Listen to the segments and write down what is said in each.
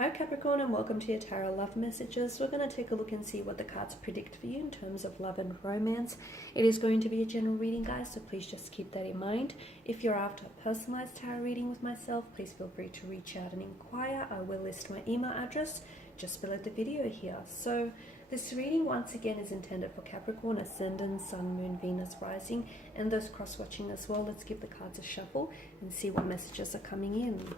Hi Capricorn, and welcome to your Tarot Love Messages. We're going to take a look and see what the cards predict for you in terms of love and romance. It is going to be a general reading, guys, so please just keep that in mind. If you're after a personalized tarot reading with myself, please feel free to reach out and inquire. I will list my email address just below the video here. So this reading once again is intended for Capricorn, Ascendant, Sun, Moon, Venus, Rising, and those cross-watching as well. Let's give the cards a shuffle and see what messages are coming in.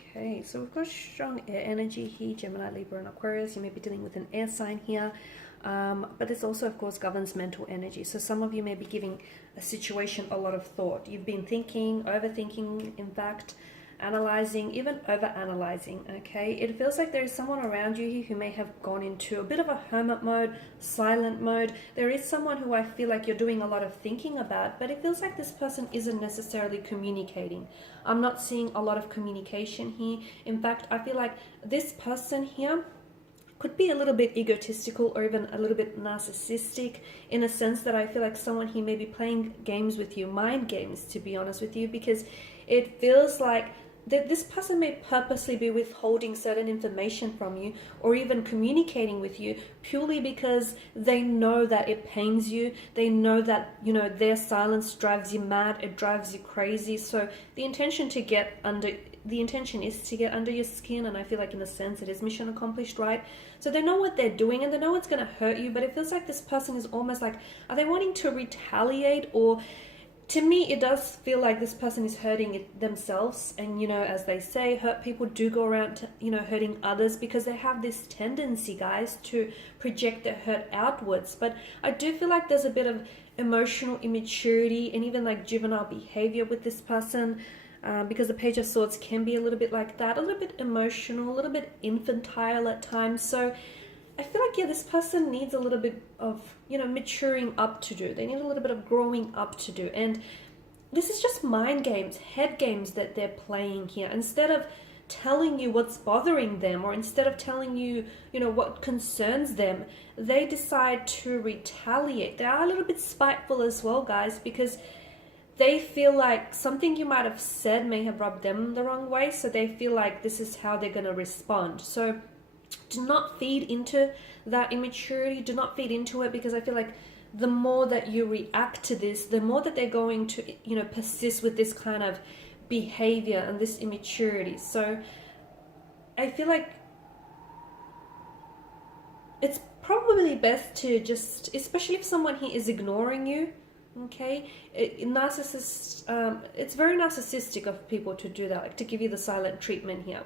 Okay, so we've got strong air energy here, Gemini, Libra, and Aquarius. You may be dealing with an air sign here, but this also, of course, governs mental energy. So some of you may be giving a situation a lot of thought. You've been thinking, overthinking, in fact, analyzing, even over-analyzing, okay? It feels like there is someone around you here who may have gone into a bit of a hermit mode, silent mode. There is someone who I feel like you're doing a lot of thinking about, but it feels like this person isn't necessarily communicating. I'm not seeing a lot of communication here. In fact, I feel like this person here could be a little bit egotistical or even a little bit narcissistic, in a sense that I feel like someone here may be playing games with you, mind games, to be honest with you, because it feels like that this person may purposely be withholding certain information from you or even communicating with you purely because they know that it pains you. They know that, you know, their silence drives you mad, it drives you crazy. So the intention is to get under your skin, and I feel like in a sense it is mission accomplished, right? So they know what they're doing and they know it's going to hurt you, but it feels like this person is almost like, are they wanting to retaliate? Or to me, it does feel like this person is hurting themselves. And, you know, as they say, hurt people do go around, hurting others because they have this tendency, guys, to project their hurt outwards. But I do feel like there's a bit of emotional immaturity and even like juvenile behavior with this person, because the Page of Swords can be a little bit like that, a little bit emotional, a little bit infantile at times. So I feel like, yeah, this person needs a little bit of, maturing up to do. They need a little bit of growing up to do. And this is just mind games, head games that they're playing here. Instead of telling you what's bothering them, or instead of telling you, what concerns them, they decide to retaliate. They are a little bit spiteful as well, guys, because they feel like something you might have said may have rubbed them the wrong way. So they feel like this is how they're going to respond. So do not feed into that immaturity. Do not feed into it, because I feel like the more that you react to this, the more that they're going to, persist with this kind of behavior and this immaturity. So I feel like it's probably best to just, especially if someone here is ignoring you, okay? It's very narcissistic of people to do that, like to give you the silent treatment here.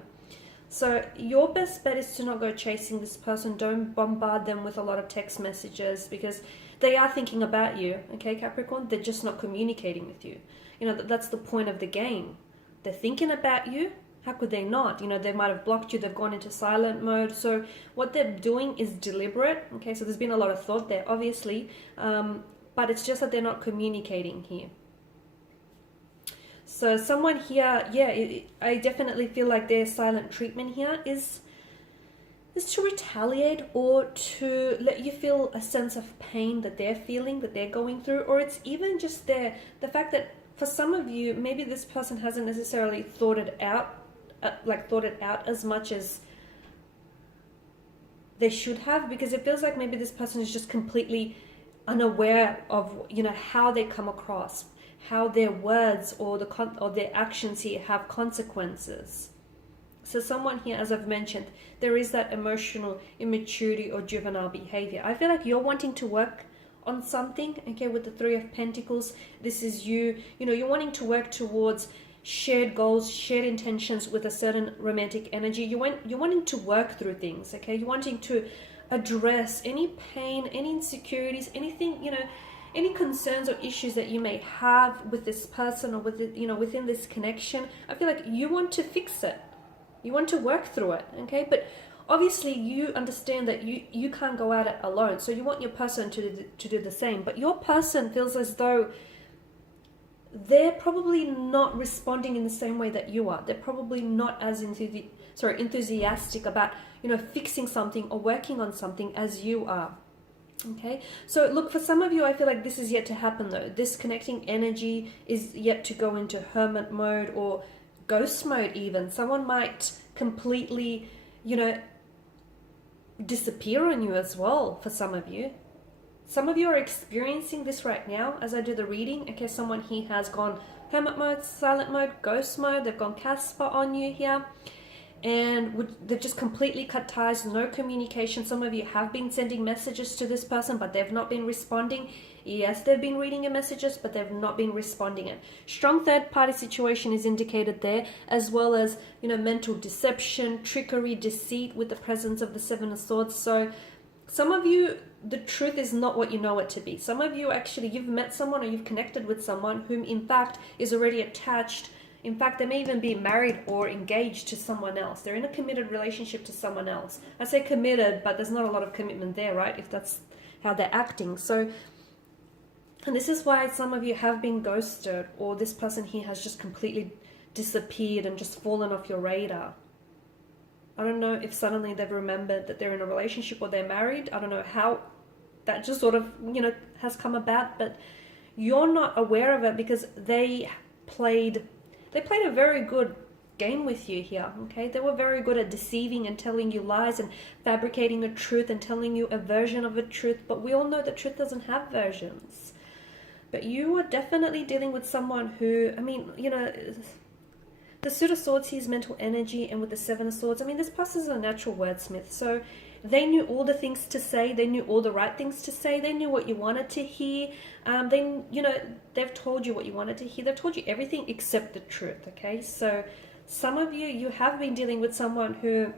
So your best bet is to not go chasing this person. Don't bombard them with a lot of text messages, because they are thinking about you, okay, Capricorn? They're just not communicating with you. That's the point of the game. They're thinking about you. How could they not? They might have blocked you. They've gone into silent mode. So what they're doing is deliberate, okay? So there's been a lot of thought there, obviously. But it's just that they're not communicating here. So someone here, yeah, I definitely feel like their silent treatment here is to retaliate, or to let you feel a sense of pain that they're feeling, that they're going through. Or it's even just the fact that for some of you, maybe this person hasn't necessarily thought it out as much as they should have, because it feels like maybe this person is just completely unaware of, how they come across, how their words or their actions here have consequences. So someone here, as I've mentioned, there is that emotional immaturity or juvenile behavior. I feel like you're wanting to work on something, okay, with the Three of Pentacles. This is you know, you're wanting to work towards shared goals, shared intentions with a certain romantic energy. You're wanting to work through things, okay? You're wanting to address any pain, any insecurities, anything, you know, any concerns or issues that you may have with this person or with it, you know, within this connection. I feel like you want to fix it. You want to work through it, okay? But obviously you understand that you can't go at it alone. So you want your person to do the same. But your person feels as though they're probably not responding in the same way that you are. They're probably not as enthusiastic about, you know, fixing something or working on something as you are. Okay, so look, for some of you, I feel like this is yet to happen though. This connecting energy is yet to go into hermit mode or ghost mode even. Someone might completely, you know, disappear on you as well for some of you. Some of you are experiencing this right now as I do the reading. Okay, someone here has gone hermit mode, silent mode, ghost mode. They've gone Casper on you here. And they've just completely cut ties, no communication. Some of you have been sending messages to this person, but they've not been responding. Yes, they've been reading your messages, but they've not been responding it. Strong third-party situation is indicated there, as well as, you know, mental deception, trickery, deceit with the presence of the Seven of Swords. So some of you, the truth is not what you know it to be. Some of you actually, you've met someone or you've connected with someone whom in fact is already attached. In fact, they may even be married or engaged to someone else. They're in a committed relationship to someone else. I say committed, but there's not a lot of commitment there, right? If that's how they're acting. So, and this is why some of you have been ghosted, or this person here has just completely disappeared and just fallen off your radar. I don't know if suddenly they've remembered that they're in a relationship or they're married. I don't know how that just sort of, you know, has come about, but you're not aware of it because they played a very good game with you here, okay? They were very good at deceiving and telling you lies and fabricating a truth and telling you a version of a truth, but we all know that truth doesn't have versions. But you are definitely dealing with someone who, I mean, you know, the Suit of Swords here is mental energy, and with the Seven of Swords, I mean, this person is a natural wordsmith, so they knew all the things to say, they knew all the right things to say, they knew what you wanted to hear, you know, they've told you what you wanted to hear, they've told you everything except the truth, okay? So some of you, you have been dealing with someone who,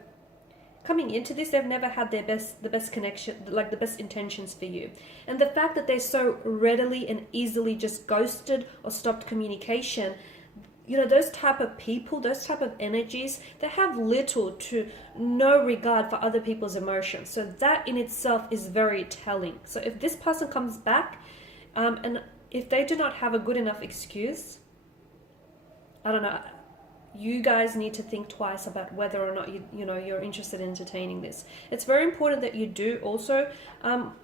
coming into this, they've never had the best connection, like the best intentions for you. And the fact that they're so readily and easily just ghosted or stopped communication, you know, those type of people, those type of energies, they have little to no regard for other people's emotions. So that in itself is very telling. So if this person comes back, and if they do not have a good enough excuse, I don't know, you guys need to think twice about whether or not you know, you're interested in entertaining this. It's very important that you do also,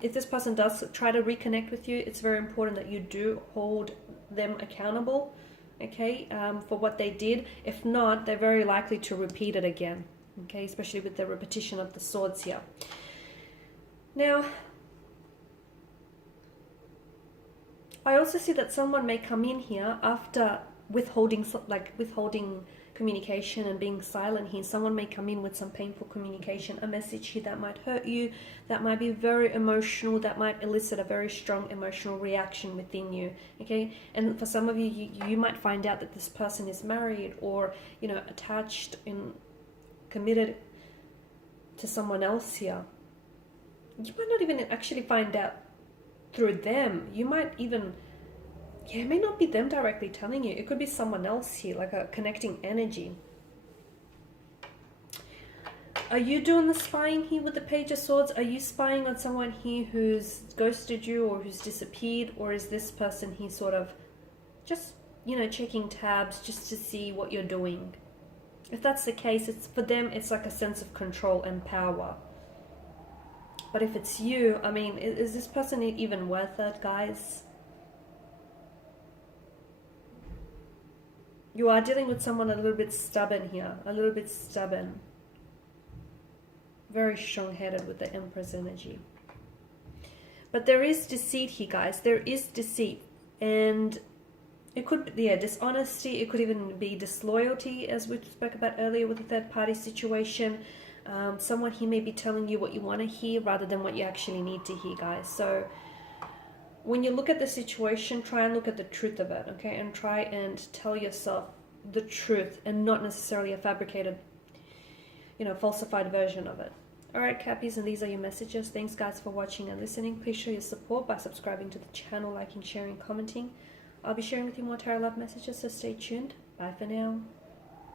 if this person does try to reconnect with you, it's very important that you do hold them accountable, okay, for what they did. If not, they're very likely to repeat it again, okay, especially with the repetition of the swords here. Now, I also see that someone may come in here after withholding communication and being silent here. Someone may come in with some painful communication, a message here that might hurt you, that might be very emotional, that might elicit a very strong emotional reaction within you, okay? And for some of you, you might find out that this person is married or, you know, attached and committed to someone else here. You might not even actually find out through them. You might even, it may not be them directly telling you. It could be someone else here, like a connecting energy. Are you doing the spying here with the Page of Swords? Are you spying on someone here who's ghosted you or who's disappeared? Or is this person here sort of just, you know, checking tabs just to see what you're doing? If that's the case, it's for them, it's like a sense of control and power. But if it's you, I mean, is this person even worth it, guys? You are dealing with someone a little bit stubborn here, a little bit stubborn. Very strong-headed with the Empress energy. But there is deceit here, guys. There is deceit. And It could be, yeah, dishonesty. It could even be disloyalty, as we spoke about earlier with the third party situation. Someone here may be telling you what you want to hear rather than what you actually need to hear, guys. So when you look at the situation, try and look at the truth of it, okay? And try and tell yourself the truth and not necessarily a fabricated, falsified version of it. Alright, Cappies, and these are your messages. Thanks, guys, for watching and listening. Please show your support by subscribing to the channel, liking, sharing, commenting. I'll be sharing with you more tarot love messages, so stay tuned. Bye for now.